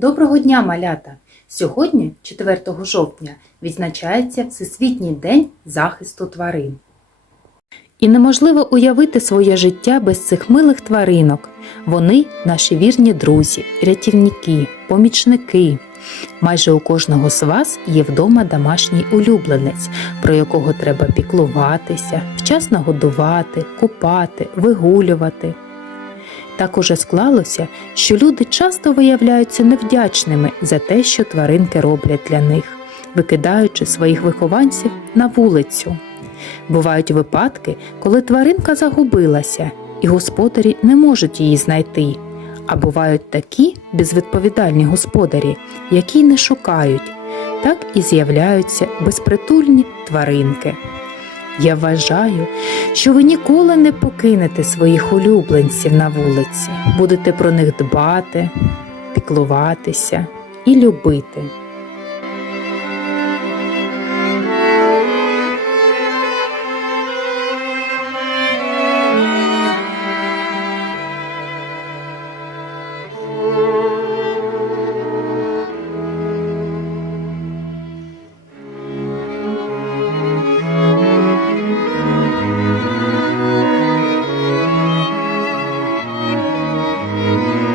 Доброго дня, малята! Сьогодні, 4 жовтня, відзначається Всесвітній день захисту тварин. І неможливо уявити своє життя без цих милих тваринок. Вони наші вірні друзі, рятівники, помічники. Майже у кожного з вас є вдома домашній улюбленець, про якого треба піклуватися, вчасно годувати, купати, вигулювати. Так уже склалося, що люди часто виявляються невдячними за те, що тваринки роблять для них, викидаючи своїх вихованців на вулицю. Бувають випадки, коли тваринка загубилася, і господарі не можуть її знайти. А бувають такі безвідповідальні господарі, які не шукають, так і з'являються безпритульні тваринки. Я вважаю, що ви ніколи не покинете своїх улюбленців на вулиці, будете про них дбати, піклуватися і любити.